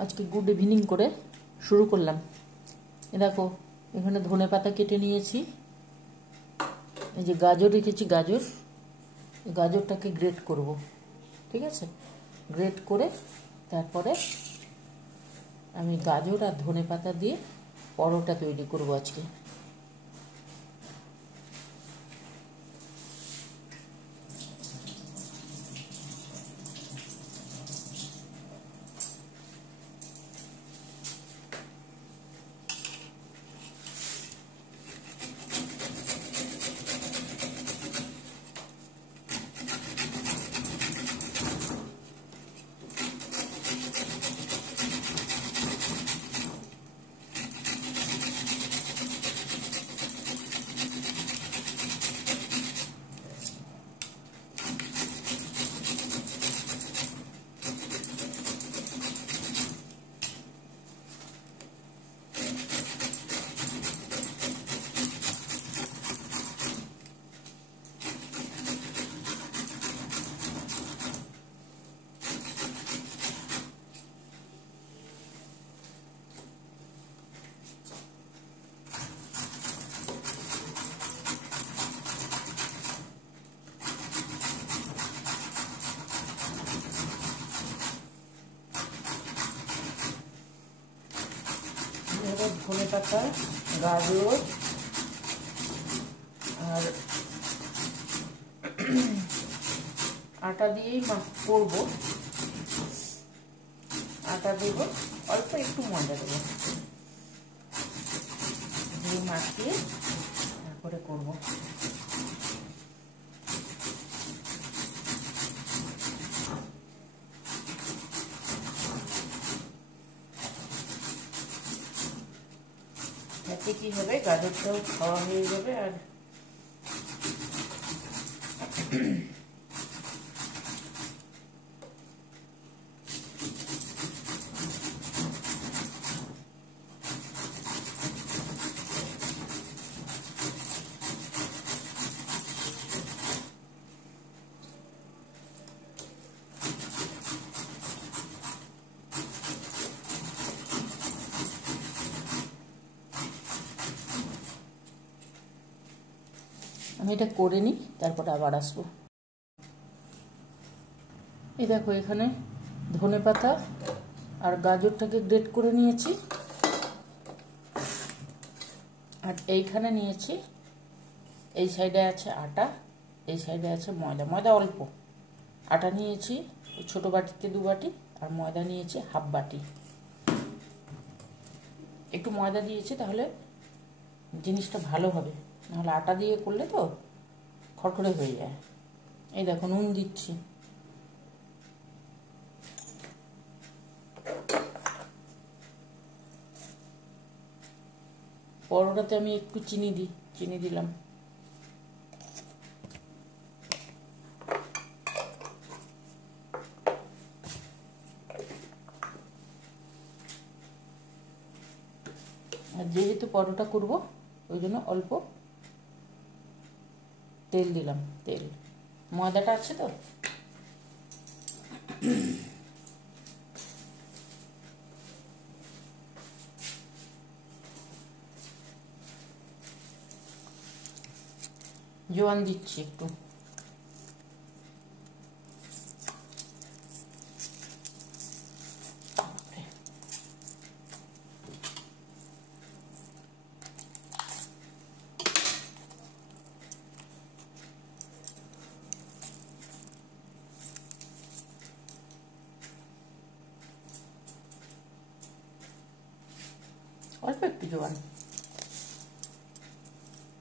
আজকে good evening করে শুরু করলাম। এ দেখো এখানে ধনে পাতা কেটে নিয়েছি, এই যে গাজর রেখেছি, গাজরটাকে গ্রেট করব, ঠিক আছে। গ্রেট করে তারপরে আমি গাজর আর ধনে পাতা দিয়ে পরোটা তৈরি করব আজকে। ধনে পাতা, গাজর আর আটা দিয়েই করবো। আটা দেব, অল্প একটু ময়দা দেবো, দিয়ে মাখিয়ে তারপরে করবো। এতে কি হবে, গাজরটাও খাওয়া হয়ে যাবে আর আমি এটা করে নিই, তারপরে আবার আসবো। এই দেখো এখানে ধনে পাতা আর গাজরটাকে গ্রেট করে নিয়েছি, আর এইখানে নিয়েছি, এই সাইডে আছে আটা, এই সাইডে আছে ময়দা। ময়দা অল্প, আটা নিয়েছি ছোট বাটিতে 2 বাটি, আর ময়দা নিয়েছি হাফ বাটি। একটু ময়দা দিয়েছি তাহলে জিনিসটা ভালো হবে, নাহলে আটা দিয়ে করলে তো খড়খড়ে হয়ে যায়। এই দেখো নুন দিচ্ছি, পরোটাতে আমি একটু চিনি দিলাম। আর যেহেতু পরোটা করব ওই জন্য অল্প তেল দিলাম, তেল। ময়দাটা আছে তো। জোয়ান দিচ্ছি একটু, অল্প একটু জোয়ান,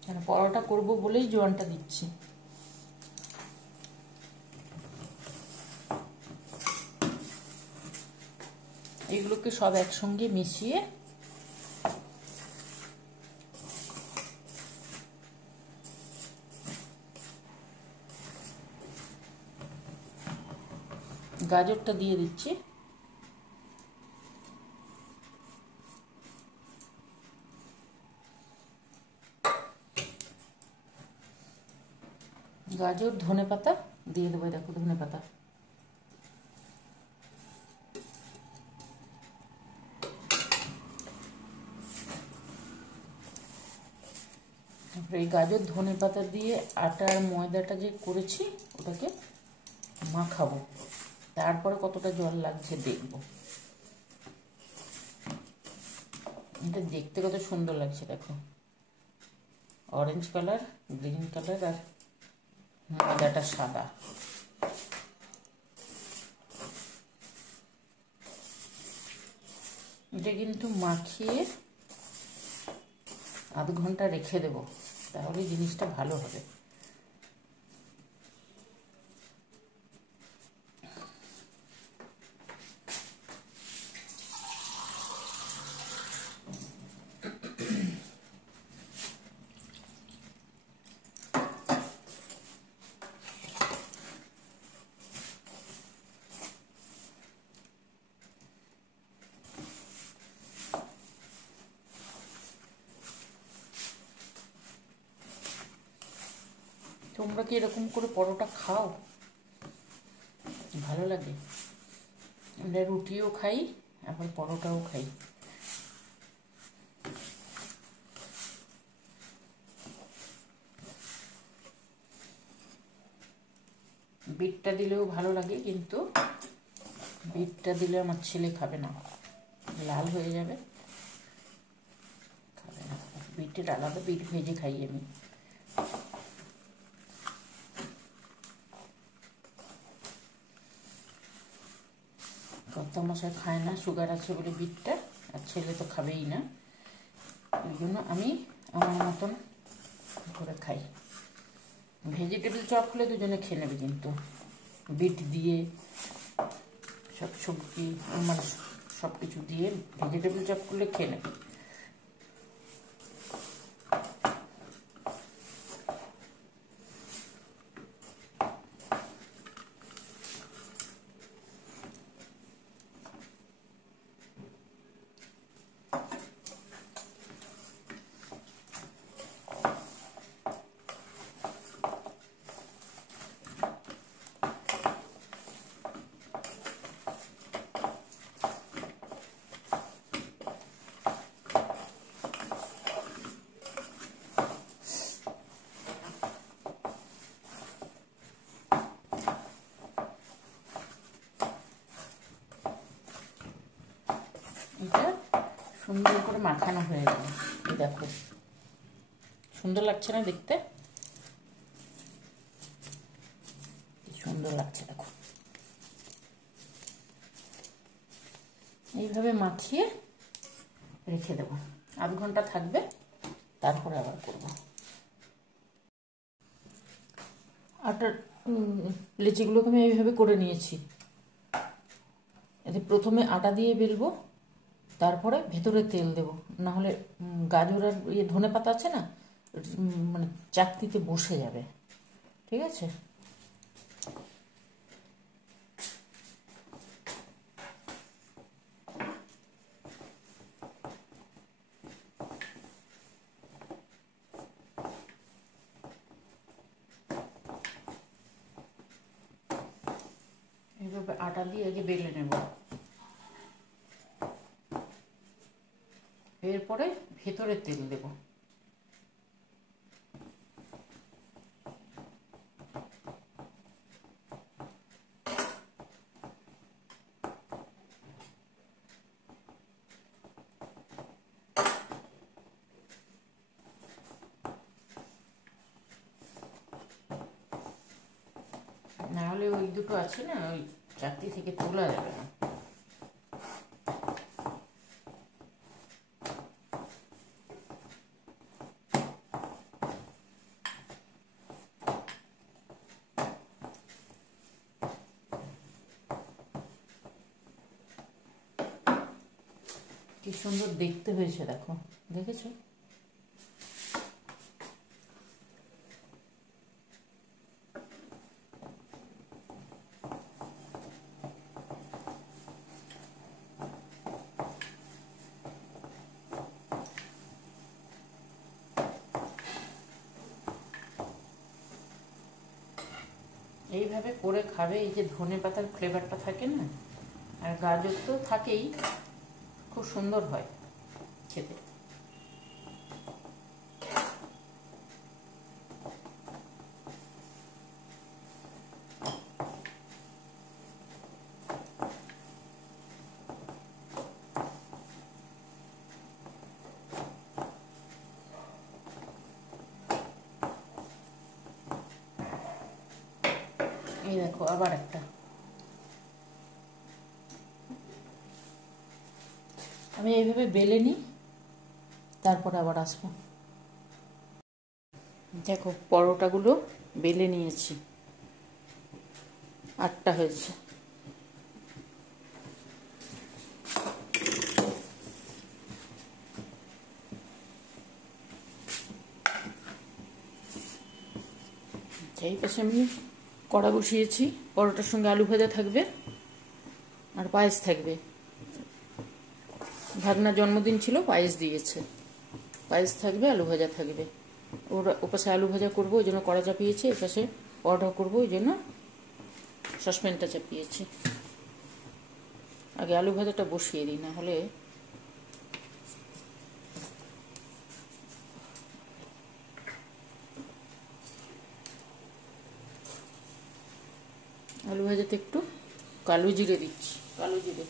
কেন পরোটা করব বলেই জোয়ানটা দিচ্ছি। এগুলোকে সব একসঙ্গে মিশিয়ে গাজরটা দিয়ে দিচ্ছি, গাজর ধনে পাতা দিয়ে দেবো। দেখো ধনে পাতা, এই গাজর ধনে পাতা দিয়ে আটার ময়দাটা যে করেছি ওটাকে মাখাবো, তারপরে কতটা জল লাগছে দেখব। এটা দেখতে কত সুন্দর লাগছে দেখো, অরেঞ্জ কালার, গ্রিন কালার, আর ময়দাটা সাদা। এটা কিন্তু মাখিয়ে আধ ঘন্টা রেখে দেব, তাহলে জিনিসটা ভালো হবে। তোমরা কি এরকম করে পরোটা খাও? ভালো লাগে? আমরা রুটিও খাই, আবার পরোটাও খাই। বিটটা দিলেও ভালো লাগে, কিন্তু বিটটা দিলে আমার ছেলে খাবে না, লাল হয়ে যাবে, খাবে না। বিটের আলাদা বিট ভেজে খাই আমি। কর্তামশাই খায় না, সুগার আছে বলে বিটটা, আর ছেলে তো খাবেই না, ওই জন্য আমি আমার মতন করে খাই। ভেজিটেবল চপ হলে দুজনে খেয়ে নেবে, কিন্তু বিট দিয়ে সব সবজি মানে সব কিছু দিয়ে ভেজিটেবল চপ করলে খেয়ে নেবে। এটা সুন্দর করে মাখানো হয়ে গেল, এই দেখো সুন্দর লাগছে না দেখতে? সুন্দর লাগছে দেখো। এইভাবে মাখিয়ে রেখে দেবো, আধ ঘন্টা থাকবে, তারপরে আবার করব। আটার লেচিগুলোকে আমি এইভাবে করে নিয়েছি। এতে প্রথমে আটা দিয়ে বেলবো, তারপরে ভেতরে তেল দেব, নাহলে গাজর আর ধনে পাতা আছে না, মানে চাকতিতে বসে যাবে। ঠিক আছে? এইভাবে আটা দিয়ে আগে বেলে নেব, এরপরে ভেতরে তেল দেব। নাহলে ওই দুটো আছে না, ওই চাকতি থেকে তোলা যাবে না। কি সুন্দর দেখতে হয়েছে দেখো, দেখেছো? এইভাবে করে খাবে, এই যে ধনে পাতার ফ্লেভারটা থাকে না, আর গাজর তো থাকেই, খুব সুন্দর হয় খেতে। দেখো আবার একটা। আমি এইভাবে বেলে নিই, তারপর আবার আসবো। দেখো পরোটাগুলো বেলে নিয়েছি, 8টা হয়েছে। এই পাশে আমি কড়া বসিয়েছি, পরোটার সঙ্গে আলু ভাজা থাকবে আর পায়েস থাকবে। ভাগনা জন্মদিন ছিল, পায়েস দিয়েছে, পায়েস থাকবে, আলু ভাজা থাকবে। ওপাশে আলু ভাজা করবো ওই জন্য কড়া চাপিয়েছি, এপাশে পরোটা করবো ওই জন্য সসপ্যানটা চাপিয়েছি। আগে আলু ভাজাটা বসিয়ে দিই, না হলে আলু ভাজাতে একটু কালো জিরে দিচ্ছি, কালো জিরে।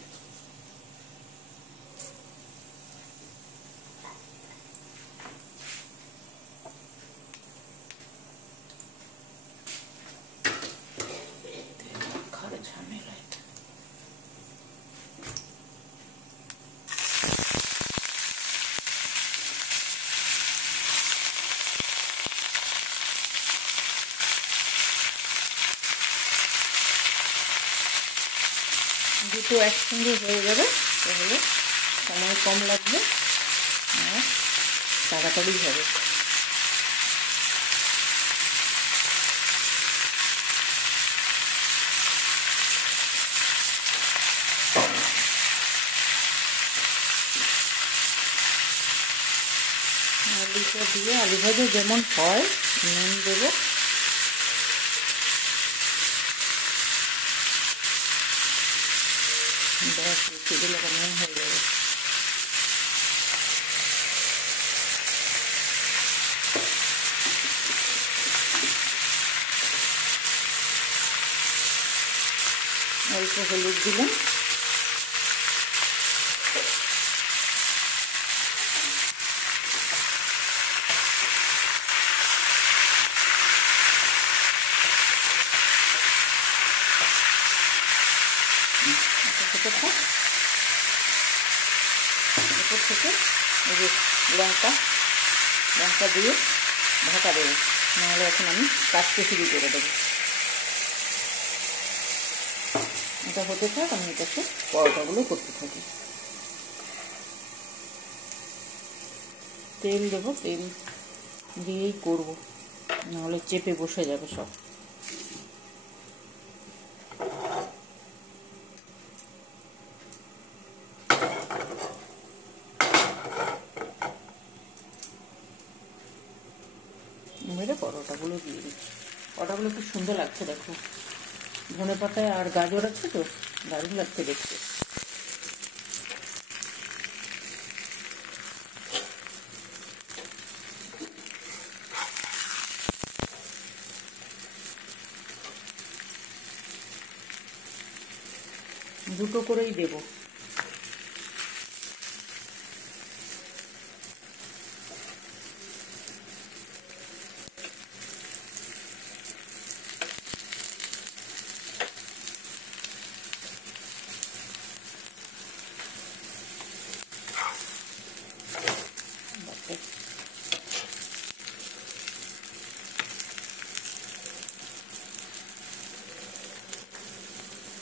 দুটো একসঙ্গে হয়ে যাবে, তাহলে সময় কম লাগবে আর তাড়াতাড়ি হবে। আলুটা দিয়ে আলু ভাজা যেমন হয় নুন দেবো, ব্যাস সেগুলো নুন হয়ে যাবে। অল্প হলুদ দিলাম, উপর থেকে এই যে লঙ্কা দিয়ে ঢাকা দেবো, নাহলে এখন আমি কাটতে শুরু করে দেবো। এটা হতে থাক, আমি এটাকে পরোটাগুলো করতে থাকি। তেল দেবো, তেল দিয়েই করবো, নাহলে চেপে বসে যাবে সব। এবারে পরোটাগুলো দিয়ে দিচ্ছি। পরোটাগুলো খুব সুন্দর লাগছে, দেখো ধনে পাতায় আর গাজর আছে তো, দারুণ লাগছে দেখতে। দুটো করেই দেবো।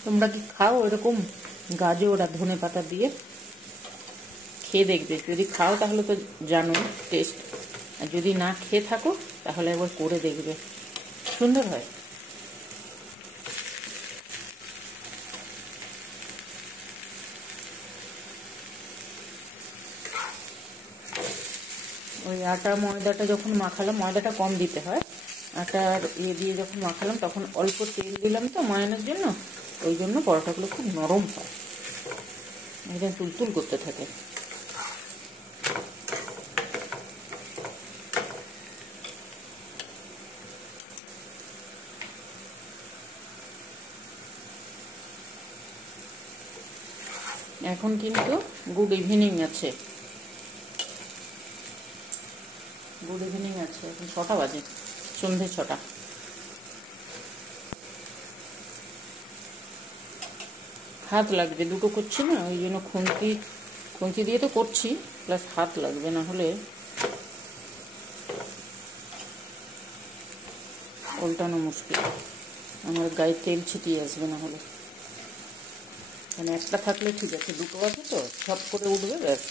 তোমরা কি খাও এরকম গাজর আর ধনে পাতা দিয়ে? খেয়ে দেখবে, যদি খাও তাহলে তো জানো টেস্ট, আর যদি না খেয়ে থাকো তাহলে একবার করে দেখবে, সুন্দর হয়। ওই আটা ময়দাটা যখন মাখালাম, ময়দাটা কম দিতে হয়, আটার দিয়ে যখন মাখালাম তখন অল্প তেল দিলাম তো ময়ানের জন্য, ওই জন্য পরোটাগুলো খুব নরম হয়, একদম তুলতুল করতে থাকে। এখন কিন্তু গুড ইভিনিং আছে, গুড ইভিনিং আছে, এখন 6টা বাজে, সন্ধে 6টা। হাত লাগবে, দুটো করছি না, ওই জন্য খুন্তি দিয়ে তো করছি, প্লাস হাত লাগবে, না হলে উল্টানো মুশকিল, আমার গায়ে তেল ছিটিয়ে আসবে না হলে। মানে একটা থাকলে ঠিক আছে, দুটো আছে তো সব করে উঠবে, ব্যাস।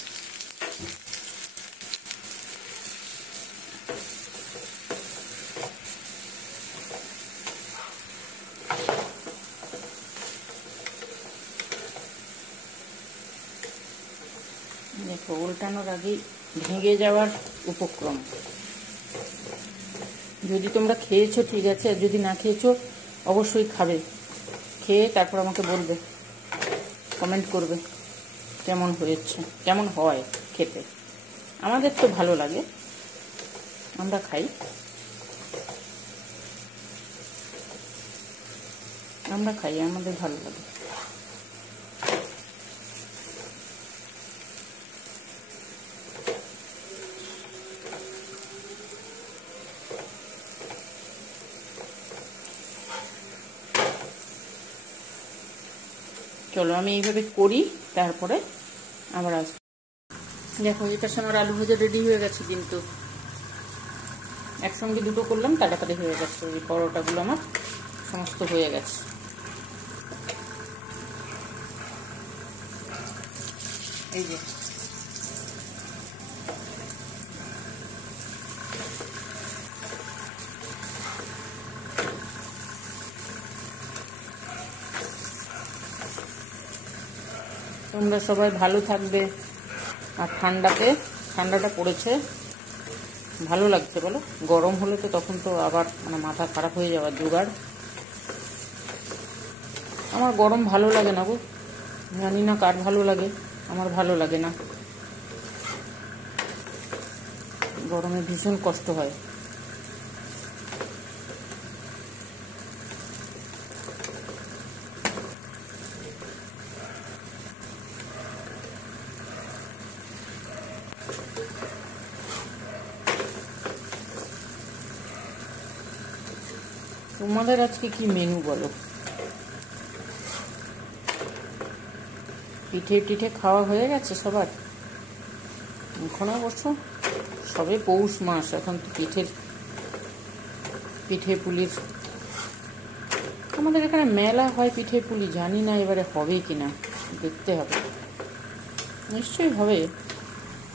দেখো উল্টানোর আগেই ভেঙে যাওয়ার উপক্রম। যদি তোমরা খেয়েছো ঠিক আছে, আর যদি না খেয়েছো অবশ্যই খাবে, খেয়ে তারপর আমাকে বলবে, কমেন্ট করবে কেমন হয়েছে, কেমন হয় খেতে। আমাদের তো ভালো লাগে, আমরা খাই, আমাদের ভালো লাগে। চলো আমি এইভাবে করি, তারপরে আবার আসবো। দেখো এটার সময় আলু ভাজা রেডি হয়ে গেছে, কিন্তু একসঙ্গে দুটো করলাম, তাড়াতাড়ি হয়ে গেছে। এই পরোটাগুলো আমার সমস্ত হয়ে গেছে। এই যে তোমরা সবাই ভালো থাকবে, আর ঠান্ডাটা পড়েছে, ভালো লাগছে বলো। গরম হলে তো তখন তো আবার মানে মাথা খারাপ হয়ে যাওয়ার জোগাড়। আমার গরম ভালো লাগে না গো, জানি না কার ভালো লাগে, আমার ভালো লাগে না। গরমে ভীষণ কষ্ট হয়। তোমাদের আজকে কি মেনু বলো? পিঠে খাওয়া হয়ে গেছে সবার? এখন অবশ্য সবে পৌষ মাস, এখন তো পিঠে পুলির আমাদের এখানে মেলা হয়, পিঠে পুলি জানি না এবারে হবে কিনা, দেখতে হবে, নিশ্চয়ই হবে,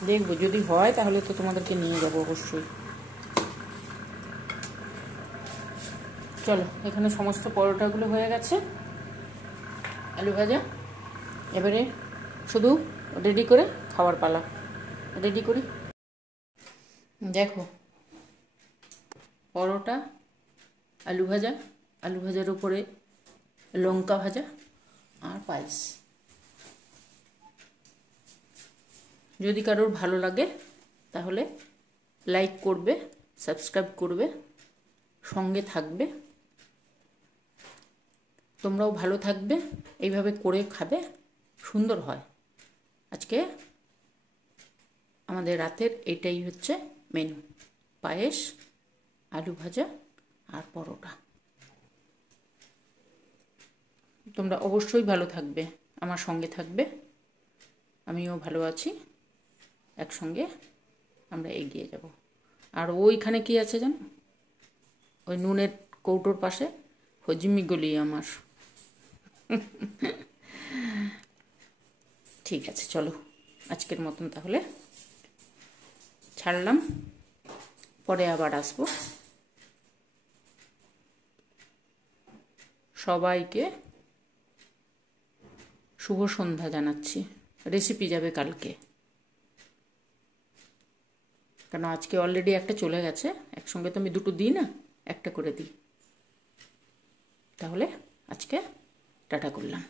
দেখবো। যদি হয় তাহলে তো তোমাদেরকে নিয়ে যাবো অবশ্যই। চলো এখানে সমস্ত পরোটাগুলো হয়ে গেছে, আলু ভাজা, এবারে শুধু রেডি করে খাওয়ার পালা। রেডি করি। দেখো পরোটা, আলু ভাজার উপরে লঙ্কা ভাজা আর পায়েস। যদি কারোর ভালো লাগে তাহলে লাইক করবে, সাবস্ক্রাইব করবে, সঙ্গে থাকবে। তোমরাও ভালো থাকবে, এইভাবে করে খাবে, সুন্দর হয়। আজকে আমাদের রাতের এটাই হচ্ছে মেনু, পায়েস, আলু ভাজা আর পরোটা। তোমরা অবশ্যই ভালো থাকবে, আমার সঙ্গে থাকবে, আমিও ভালো আছি, একসঙ্গে আমরা এগিয়ে যাব। আর ওইখানে কি আছে জানো, ওই নুনের কৌটোর পাশে হজিমি গলি আমার। ঠিক আছে, চলো আজকের মতন তাহলে ছাড়লাম, পরে আবার আসবো। সবাইকে শুভ সন্ধ্যা জানাচ্ছি। রেসিপি যাবে কালকে, কারণ আজকে অলরেডি একটা চলে গেছে, একসঙ্গে তো আমি দুটো দিই না, একটা করে দিই। তাহলে আজকে টাটা করলাম।